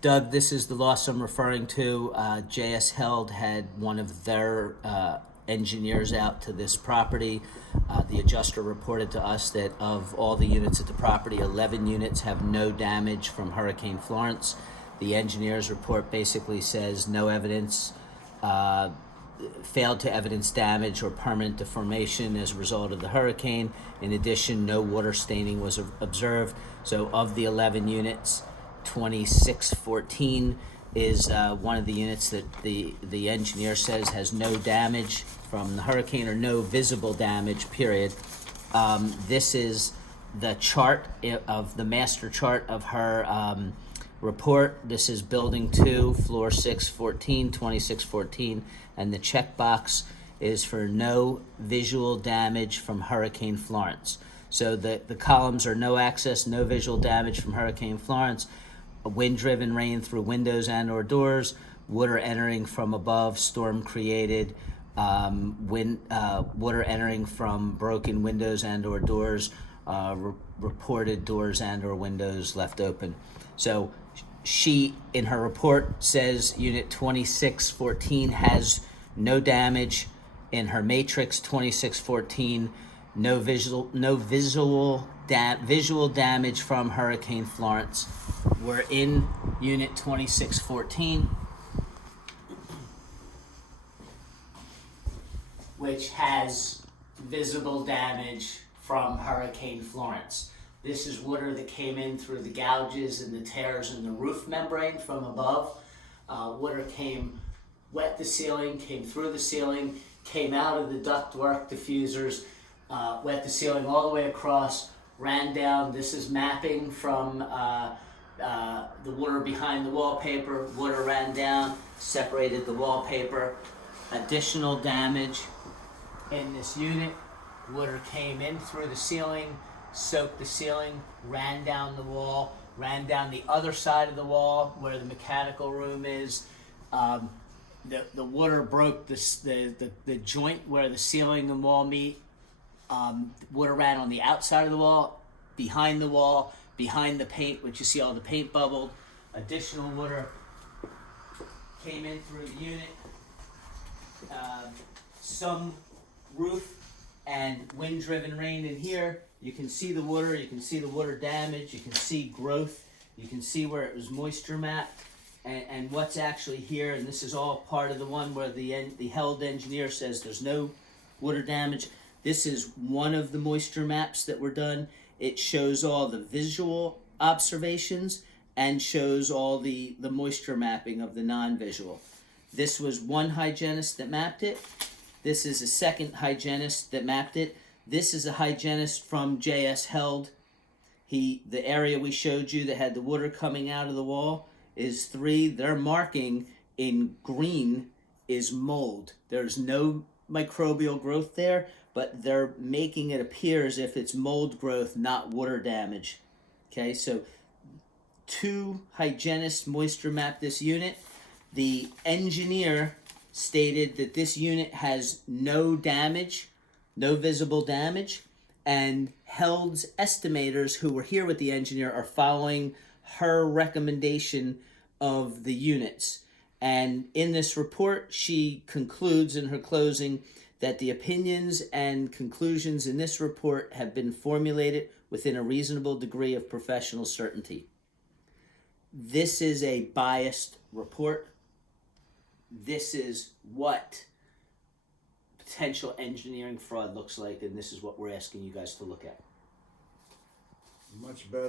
Doug, this is the loss I'm referring to. JSH had one of their engineers out to this property. The adjuster reported to us that of all the units at the property, 11 units have no damage from Hurricane Florence. The engineer's report basically says no evidence, failed to evidence damage or permanent deformation as a result of the hurricane. In addition, no water staining was observed. So of the 11 units, 2614 is one of the units that the engineer says has no damage from the hurricane or no visible damage, period. This is the chart of the master chart of her report. This is building 2, floor 614, 2614, and the checkbox is for no visual damage from Hurricane Florence. So the columns are no access, no visual damage from Hurricane Florence, wind-driven rain through windows and or doors, water entering from above, storm created, water entering from broken windows and or doors, reported doors and or windows left open. So she, in her report, says unit 2614 has no damage. In her matrix 2614, no visual damage from Hurricane Florence. We're in unit 2614, which has visible damage from Hurricane Florence. This is water that came in through the gouges and the tears in the roof membrane from above. Water came, wet the ceiling, came through the ceiling, came out of the ductwork diffusers, wet the ceiling all the way across, ran down. This is mapping from the water behind the wallpaper. Water ran down, separated the wallpaper. Additional damage in this unit. Water came in through the ceiling, soaked the ceiling, ran down the wall, ran down the other side of the wall where the mechanical room is. The water broke the joint where the ceiling and wall meet. Water ran on the outside of the wall, behind the paint, which you see all the paint bubbled. Additional water came in through the unit. Some roof and wind-driven rain in here. You can see the water, you can see the water damage, you can see growth, you can see where it was moisture mapped, and what's actually here, and this is all part of the one where the held engineer says there's no water damage. This is one of the moisture maps that were done. It shows all the visual observations and shows all the moisture mapping of the non-visual. This was one hygienist that mapped it. This is a second hygienist that mapped it. This is a hygienist from JS Held. The area we showed you that had the water coming out of the wall is 3. Their marking in green is mold. There's no microbial growth there, but they're making it appear as if it's mold growth, not water damage. Okay, so 2 hygienists moisture mapped this unit. The engineer stated that this unit has no damage, no visible damage, and Held's estimators who were here with the engineer are following her recommendation of the units. And in this report, she concludes in her closing that the opinions and conclusions in this report have been formulated within a reasonable degree of professional certainty. This is a biased report. This is what potential engineering fraud looks like, and this is what we're asking you guys to look at. Much better.